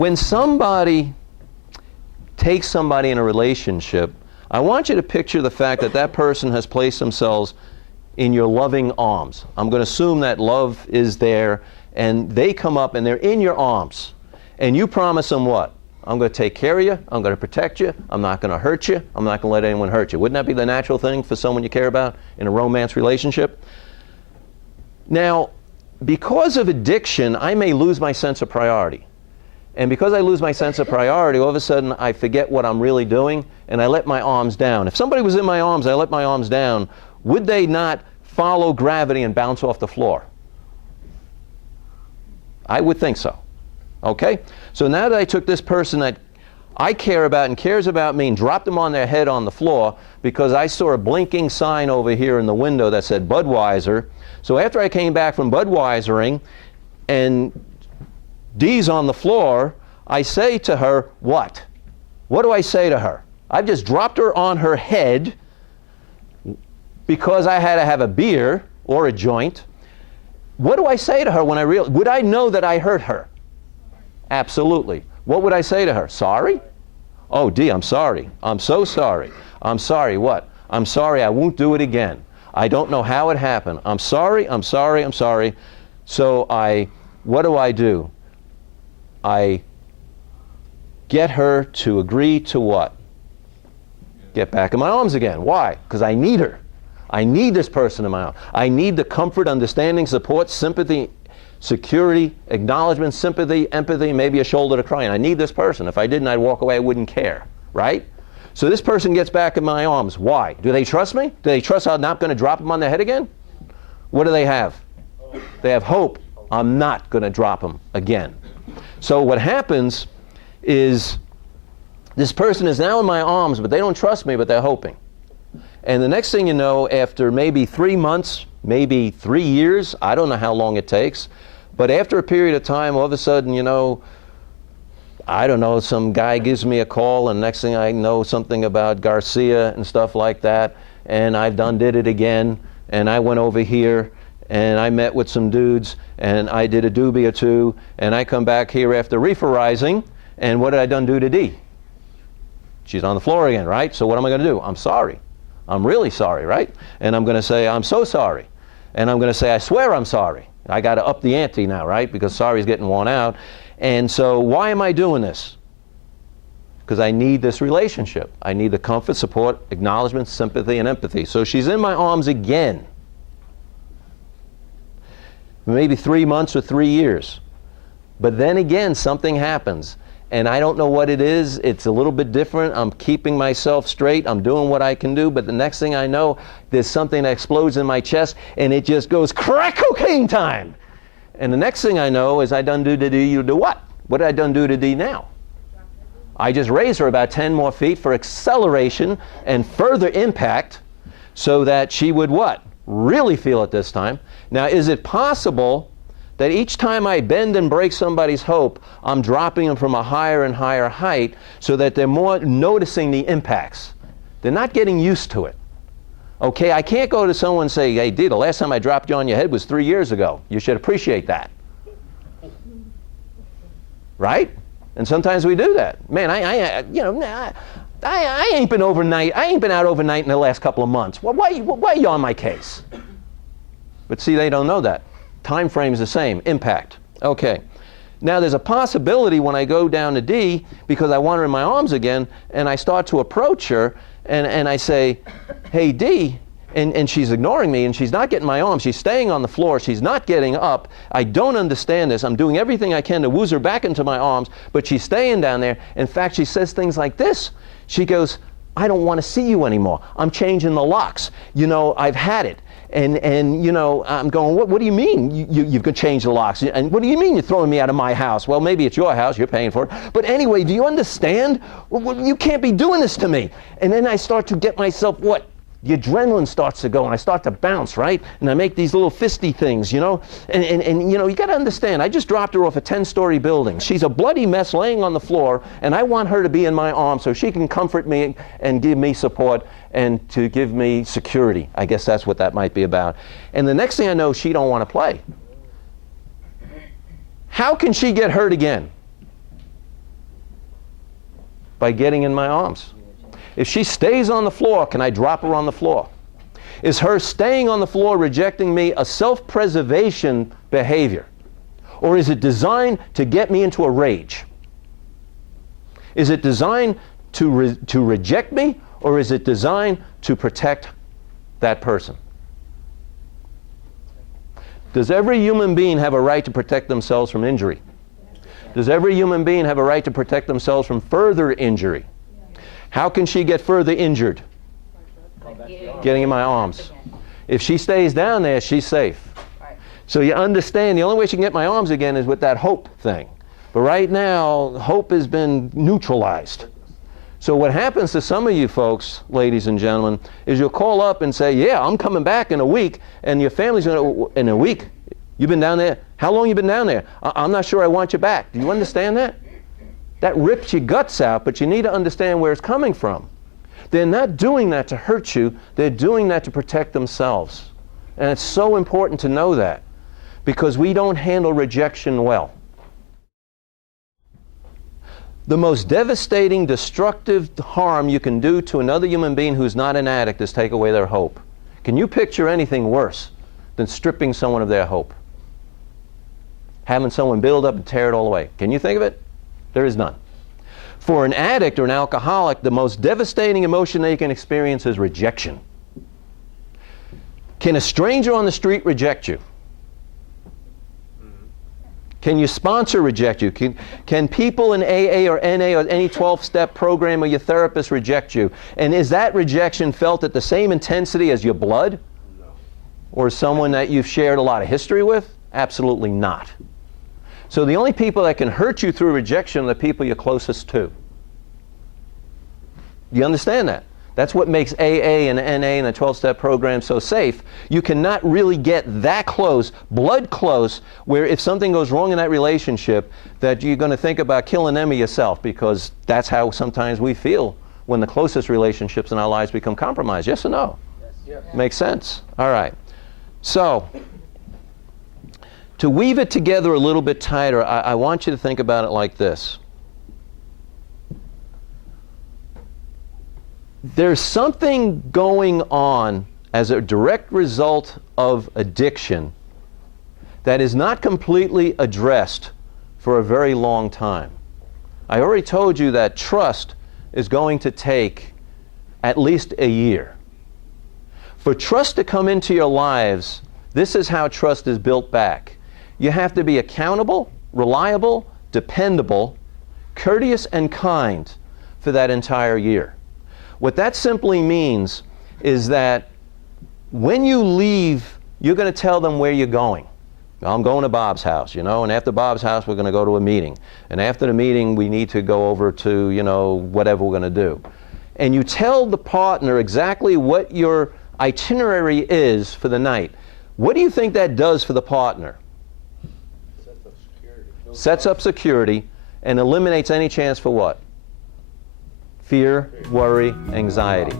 when somebody takes somebody in a relationship, I want you to picture the fact that that person has placed themselves in your loving arms. I'm going to assume that love is there, and they come up and they're in your arms. And you promise them what? I'm going to take care of you, I'm going to protect you, I'm not going to hurt you, I'm not going to let anyone hurt you. Wouldn't that be the natural thing for someone you care about in a romance relationship? Now, because of addiction, I may lose my sense of priority. And because I lose my sense of priority, all of a sudden I forget what I'm really doing, and I let my arms down. If somebody was in my arms, I let my arms down, would they not follow gravity and bounce off the floor? I would think so. Okay? So now that I took this person that I care about and cares about me and dropped them on their head on the floor because I saw a blinking sign over here in the window that said Budweiser. So after I came back from Budweisering and Dee's on the floor, I say to her, what? What do I say to her? I've just dropped her on her head because I had to have a beer or a joint. What do I say to her when I realize? Would I know that I hurt her? Absolutely. What would I say to her? Sorry? Oh, Dee, I'm sorry. I'm so sorry. I'm sorry. What? I'm sorry. I won't do it again. I don't know how it happened. I'm sorry. I'm sorry. I'm sorry. So what do? I get her to agree to what? Get back in my arms again. Why? Because I need her. I need this person in my arms. I need the comfort, understanding, support, sympathy, security, acknowledgement, sympathy, empathy, maybe a shoulder to cry on. I need this person. If I didn't, I'd walk away. I wouldn't care. Right? So this person gets back in my arms. Why? Do they trust me? Do they trust I'm not going to drop them on their head again? What do they have? They have hope. I'm not going to drop them again. So what happens is this person is now in my arms, but they don't trust me, but they're hoping. And the next thing you know, after maybe 3 months, maybe 3 years, I don't know how long it takes, but after a period of time, all of a sudden, I don't know, some guy gives me a call, and next thing I know something about Garcia and stuff like that, and I've did it again, and I went over here, and I met with some dudes, and I did a doobie or two, and I come back here after reeferizing, and what did I do to Dee? She's on the floor again, right? So what am I going to do? I'm sorry. I'm really sorry, right? And I'm going to say, I'm so sorry. And I'm going to say, I swear I'm sorry. I got to up the ante now, right? Because sorry is getting worn out. And so why am I doing this? Because I need this relationship. I need the comfort, support, acknowledgement, sympathy, and empathy. So she's in my arms again. Maybe 3 months or 3 years. But then again, something happens. And I don't know what it is. It's a little bit different. I'm keeping myself straight. I'm doing what I can do. But the next thing I know, there's something that explodes in my chest, and it just goes crack cocaine time. And the next thing I know is I done do to Dee, you do what? What did I done do to Dee now? I just raised her about 10 more feet for acceleration and further impact so that she would what? Really feel it this time. Now, is it possible that each time I bend and break somebody's hope, I'm dropping them from a higher and higher height so that they're more noticing the impacts? They're not getting used to it. Okay, I can't go to someone and say, hey, Dee, the last time I dropped you on your head was 3 years ago. You should appreciate that. Right? And sometimes we do that. Man, I ain't been overnight. I ain't been out overnight in the last couple of months. Well, why are you on my case? But see, they don't know that. Time frame's the same. Impact. Okay. Now there's a possibility when I go down to Dee, because I want her in my arms again, and I start to approach her, and I say, hey, Dee, and she's ignoring me, and she's not getting my arms. She's staying on the floor. She's not getting up. I don't understand this. I'm doing everything I can to wooze her back into my arms, but she's staying down there. In fact, she says things like this. She goes, I don't want to see you anymore. I'm changing the locks. I've had it. And I'm going, what do you mean you've changed the locks? And what do you mean you're throwing me out of my house? Well, maybe it's your house, you're paying for it. But anyway, do you understand? Well, you can't be doing this to me. And then I start to get myself, what? The adrenaline starts to go, and I start to bounce, right? And I make these little fisty things, And you got to understand, I just dropped her off a 10-story building. She's a bloody mess laying on the floor, and I want her to be in my arms so she can comfort me and give me support and to give me security. I guess that's what that might be about. And the next thing I know, she don't want to play. How can she get hurt again? by getting in my arms? If she stays on the floor, can I drop her on the floor? Is her staying on the floor, rejecting me, a self-preservation behavior? Or is it designed to get me into a rage? Is it designed to reject me, or is it designed to protect that person? Does every human being have a right to protect themselves from injury? Does every human being have a right to protect themselves from further injury? How can she get further injured? Getting in my arms. If she stays down there, she's safe. So you understand, the only way she can get my arms again is with that hope thing. But right now, hope has been neutralized. So what happens to some of you folks, ladies and gentlemen, is you'll call up and say, yeah, I'm coming back in a week, and your family's going to, in a week? You've been down there? How long you been down there? I'm not sure I want you back. Do you understand that? That rips your guts out, but you need to understand where it's coming from. They're not doing that to hurt you. They're doing that to protect themselves. And it's so important to know that, because we don't handle rejection well. The most devastating, destructive harm you can do to another human being who's not an addict is take away their hope. Can you picture anything worse than stripping someone of their hope? Having someone build up and tear it all away. Can you think of it? There is none. For an addict or an alcoholic, the most devastating emotion they can experience is rejection. Can a stranger on the street reject you? Can your sponsor reject you? Can people in AA or NA or any 12-step program or your therapist reject you? And is that rejection felt at the same intensity as your blood? No. Or someone that you've shared a lot of history with? Absolutely not. So the only people that can hurt you through rejection are the people you're closest to. You understand that? That's what makes AA and NA and the 12-step program so safe. You cannot really get that close, blood close, where if something goes wrong in that relationship, that you're going to think about killing them or yourself, because that's how sometimes we feel when the closest relationships in our lives become compromised. Yes or no? Yes. Makes sense? All right. So, to weave it together a little bit tighter, I want you to think about it like this. There's something going on as a direct result of addiction that is not completely addressed for a very long time. I already told you that trust is going to take at least a year. For trust to come into your lives, this is how trust is built back. You have to be accountable, reliable, dependable, courteous, and kind for that entire year. What that simply means is that when you leave, you're going to tell them where you're going. I'm going to Bob's house, and after Bob's house, we're going to go to a meeting. And after the meeting, we need to go over to, whatever we're going to do. And you tell the partner exactly what your itinerary is for the night. What do you think that does for the partner? Sets up security. Sets up security and eliminates any chance for what? Fear, worry, anxiety.